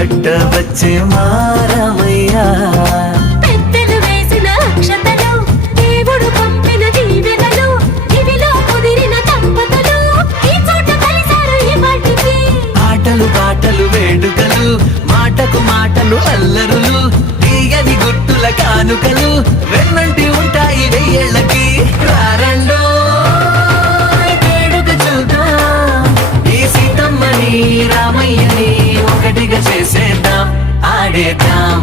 పట్ట వచ్చే మారమయ్యా. పెద్దలు వేసిన అక్షతలు, దేవుడు పంపిన దీవెనలు, ఇవిలో కుదిరిన దంపతులు ఈ చోట కలిసారు ఈ వాటికి. ఆటలు పాటలు వేడుకలు, మాటకు మాటలు అల్లరులు, తీయని గుర్తుల కానుకలు వెన్నంటి ఉంటాయి వెయ్యేళ్ళకి. రారండో వేడుక చూద్దాం, ఈ సీతమ్మని రామయ్యని ఒకటిగా చేసేద్దాం, ఆడేద్దాం.